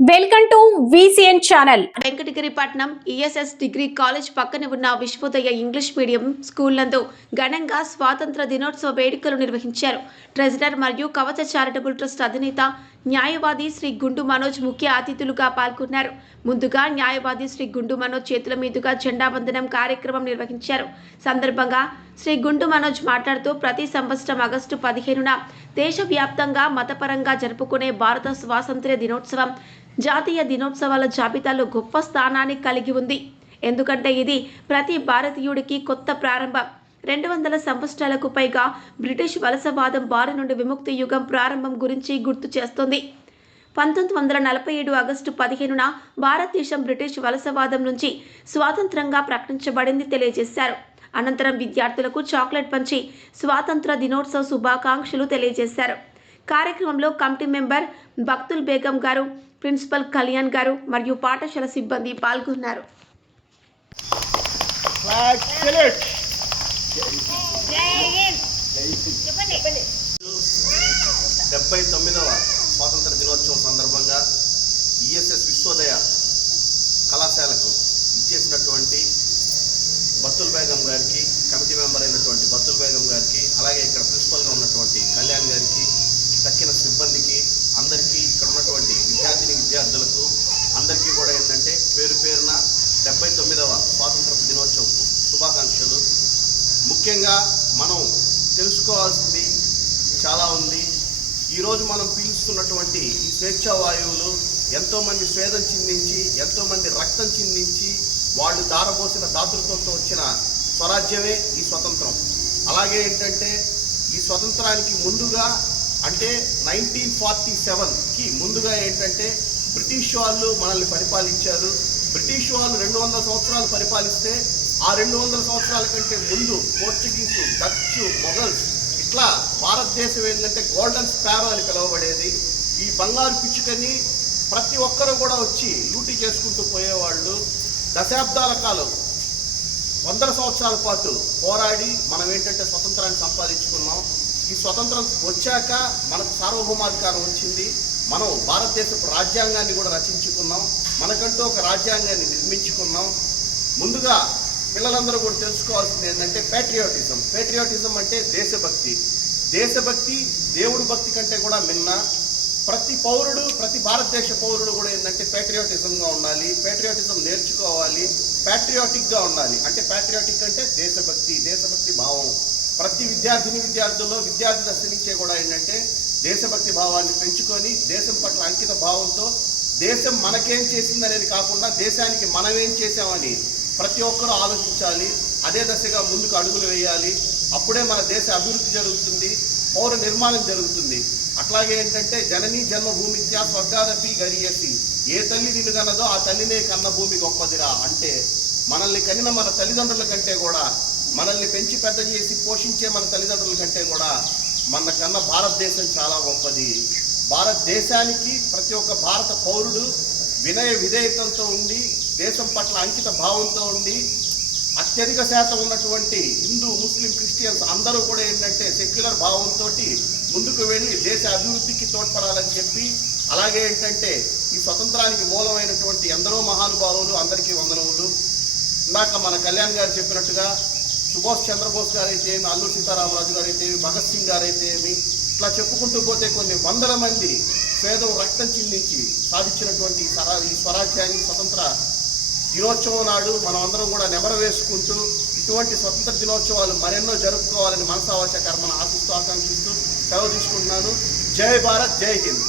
Welcome to VCN channel. Venkatagiripatnam ESS degree college పక్కన ఉన్న Vishwodaya English medium school నందు ఘనంగా స్వాతంత్ర దినోత్సవ వేడుకలు నిర్వహించారు. ట్రెజరర్ మరియు కవచ చారిటబుల్ ట్రస్ట్ అధినేత న్యాయవాది శ్రీ గుండు మనోజ్ ముఖ్య అతిథులుగా పాల్గొన్నారు. ముందుగా న్యాయవాది శ్రీ గుండు మనోజ్ చేతుల మీదుగా జెండా వందనం కార్యక్రమం నిర్వహించారు. సందర్భంగా శ్రీ గుండు మనోజ్ మాట్లాడుతూ ప్రతి సంవత్సరం ఆగస్టు 15న దేశవ్యాప్తంగా మతపరంగా జరుపుకునే భారత స్వాతంత్ర్య దినోత్సవం జాతీయ దినోత్సవాల జాబితాలో గొప్ప స్థానాన్ని కలిగి ఉంది. ఎందుకంటే ఇది ప్రతి భారతీయుడికి కొత్త ప్రారంభం. 200 సంవత్సరాలకు పైగా బ్రిటిష్ వలసవాదం బారి నుండి విముక్తి యుగం ప్రారంభం గురించి గుర్తు చేస్తుంది. 1947 ఆగస్టు 15న భారతదేశం బ్రిటిష్ వలసవాదం నుంచి స్వాతంత్రంగా ప్రకటించబడింది తెలియజేశారు. అనంతరం విద్యార్థులకు చాక్లెట్ పంచి స్వాతంత్ర దినోత్సవ శుభాకాంక్షలు తెలియజేశారు. కార్యక్రమంలో కమిటీ మెంబర్ బక్తుల్ బేగం గారు, ప్రిన్సిపల్ కళ్యాణ్ గారు మరియు పాఠశాల సిబ్బంది పాల్గొన్నారు. 79వ స్వాతంత్ర దినోత్సవం సందర్భంగా ESS విశ్వోదయ కళాశాలకు ఇచ్చేసినటువంటి బత్తుల్ బేగం గారికి, కమిటీ మెంబర్ అయినటువంటి బత్తుల్ బేగం గారికి, అలాగే ఇక్కడ ప్రిన్సిపల్గా ఉన్నటువంటి కళ్యాణ్ గారికి, తక్కిన సిబ్బందికి, అందరికీ ఇక్కడ ఉన్నటువంటి విద్యార్థులకు అందరికీ కూడా ఏంటంటే పేరు పేరున 79వ స్వాతంత్ర దినోత్సవ శుభాకాంక్షలు. ముఖ్యంగా మనం తెలుసుకోవాల్సింది చాలా ఉంది. ఈరోజు మనం పీల్చుతున్నటువంటి ఈ స్వేచ్ఛా వాయువులు ఎంతోమంది స్వేదం చిందించి, ఎంతోమంది రక్తం చిందించి వాళ్ళు దారబోసిన దాతృత్వంతో వచ్చిన స్వరాజ్యమే ఈ స్వతంత్రం. అలాగే ఏంటంటే ఈ స్వతంత్రానికి ముందుగా అంటే 1947కి ముందుగా ఏంటంటే బ్రిటిష్ వాళ్ళు మనల్ని పరిపాలించారు. బ్రిటిష్ వాళ్ళు 200 సంవత్సరాలు పరిపాలిస్తే ఆ 200 సంవత్సరాల కంటే ముందు పోర్చుగీసు, డచ్, మొఘల్స్ ఇట్లా భారతదేశం ఏంటంటే గోల్డెన్ స్పారో అని పిలువబడేది. ఈ బంగారు పిచ్చుకని ప్రతి ఒక్కరూ కూడా వచ్చి లూటీ చేసుకుంటూ పోయేవాళ్ళు. దశాబ్దాల కాలం 100 సంవత్సరాల పాటు పోరాడి మనం ఏంటంటే స్వతంత్రాన్ని సంపాదించుకున్నాం. ఈ స్వతంత్రం వచ్చాక మనకు సార్వభౌమాధికారం వచ్చింది. మనం భారతదేశపు రాజ్యాంగాన్ని కూడా రచించుకున్నాం. మనకంటూ ఒక రాజ్యాంగాన్ని నిర్మించుకున్నాం. ముందుగా పిల్లలందరూ కూడా తెలుసుకోవాల్సింది ఏంటంటే పేట్రియాటిజం అంటే దేశభక్తి. దేశభక్తి దేవుడి భక్తి కంటే కూడా మిన్న. ప్రతి పౌరుడు, ప్రతి భారతదేశ పౌరుడు కూడా ఏంటంటే పేట్రియాటిజంగా ఉండాలి, పేట్రియాటిజం నేర్చుకోవాలి, ప్యాట్రియాటిక్గా ఉండాలి. అంటే ప్యాట్రియాటిక్ అంటే దేశభక్తి భావం. ప్రతి విద్యార్థుల్లో విద్యార్థి దశ నుంచే కూడా ఏంటంటే దేశభక్తి భావాన్ని పెంచుకొని దేశం పట్ల అంకిత భావంతో దేశం మనకేం చేసింది అనేది కాకుండా దేశానికి మనమేం చేసామని ప్రతి ఒక్కరూ ఆలోచించాలి. అదే దశగా ముందుకు అడుగులు వేయాలి. అప్పుడే మన దేశ అభివృద్ధి జరుగుతుంది, పౌర నిర్మాణం జరుగుతుంది. అట్లాగే ఏంటంటే జననీ జన్మభూమిత్యా స్వర్గాదపి గరియసి, ఏ తల్లి నిన్ను కన్నదో ఆ తల్లినే కన్న భూమి గొప్పదిరా. అంటే మనల్ని కనిన మన తల్లిదండ్రుల కంటే కూడా, మనల్ని పెంచి పెద్ద చేసి పోషించే మన తల్లిదండ్రుల కంటే కూడా మన కన్నా భారతదేశం చాలా గొప్పది. భారతదేశానికి ప్రతి ఒక్క భారత పౌరుడు వినయ విధేయతలతో ఉండి, దేశం పట్ల అంకిత భావంతో ఉండి, అత్యధిక శాతం ఉన్నటువంటి హిందూ, ముస్లిం, క్రిస్టియన్స్ అందరూ కూడా ఏంటంటే సెక్యులర్ భావంతో ముందుకు వెళ్ళి దేశ అభివృద్ధికి తోడ్పడాలని చెప్పి, అలాగే ఏంటంటే ఈ స్వతంత్రానికి మూలమైనటువంటి ఎందరో మహానుభావులు అందరికీ వందనములు. ఇందాక మన కళ్యాణ్ గారు చెప్పినట్టుగా సుభాష్ చంద్రబోస్ గారైతే, అల్లూరి సీతారామరాజు గారైతే, భగత్ సింగ్ గారైతే, ఇట్లా చెప్పుకుంటూ పోతే కొన్ని వందల మంది పేదం రక్తం చిందించి సాధించినటువంటి ఈ స్వరాజ్యాన్ని స్వతంత్ర దినోత్సవం నాడు మనం అందరం కూడా నెమర వేసుకుంటూ ఇటువంటి స్వతంత్ర దినోత్సవాలు మరెన్నో జరుపుకోవాలని మనసావాచ కర్మను ఆశిస్తూ ఆకాంక్షిస్తూ సెలవు తీసుకుంటున్నాను. జై భారత్, జై హింద్.